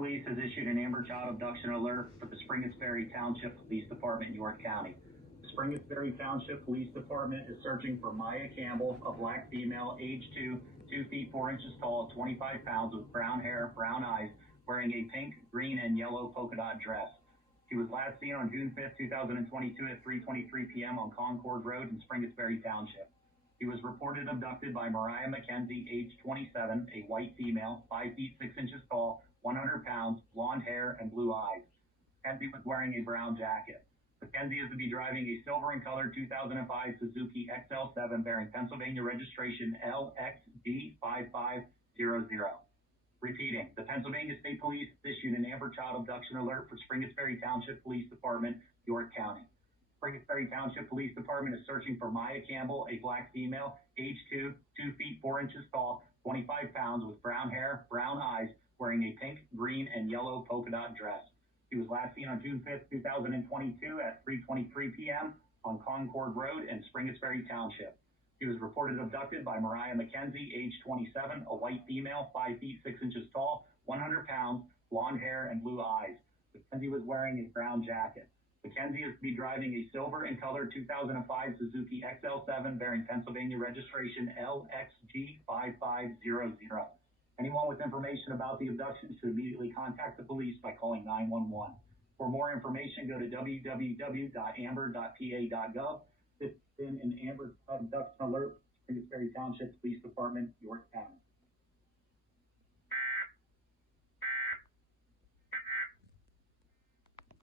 Police has issued an Amber Child Abduction alert for the Springettsbury Township Police Department in York County. The Springettsbury Township Police Department is searching for Maya Campbell, a black female, age 2 feet 4 inches tall, 25 pounds, with brown hair, brown eyes, wearing a pink, green, and yellow polka dot dress. She was last seen on June 5th, 2022 at 3:23 p.m. on Concord Road in Springettsbury Township. She was reported abducted by Mariah McKenzie, age 27, a white female, 5 feet 6 inches tall, 100 pounds, blonde hair, and blue eyes. McKenzie was wearing a brown jacket. McKenzie is to be driving a silver in color 2005 Suzuki XL7 bearing Pennsylvania registration LXG5500. Repeating, the Pennsylvania State Police issued an Amber Child Abduction alert for Springettsbury Township Police Department, York County. Springettsbury Township Police Department is searching for Maya Campbell, a black female, age 2 feet 4 inches tall, 25 pounds, with brown hair, brown eyes, wearing a pink, green, and yellow polka dot dress. She was last seen on June 5th, 2022 at 3:23 p.m. on Concord Road in Springettsbury Township. She was reported abducted by Mariah McKenzie, age 27, a white female, 5 feet 6 inches tall, 100 pounds, blonde hair, and blue eyes. McKenzie was wearing a brown jacket. McKenzie is to be driving a silver in color 2005 Suzuki XL7 bearing Pennsylvania registration LXG5500. Anyone with information about the abduction should immediately contact the police by calling 911. For more information, go to www.amber.pa.gov. This has been an Amber Abduction alert, Springettsbury Township Police Department, York County.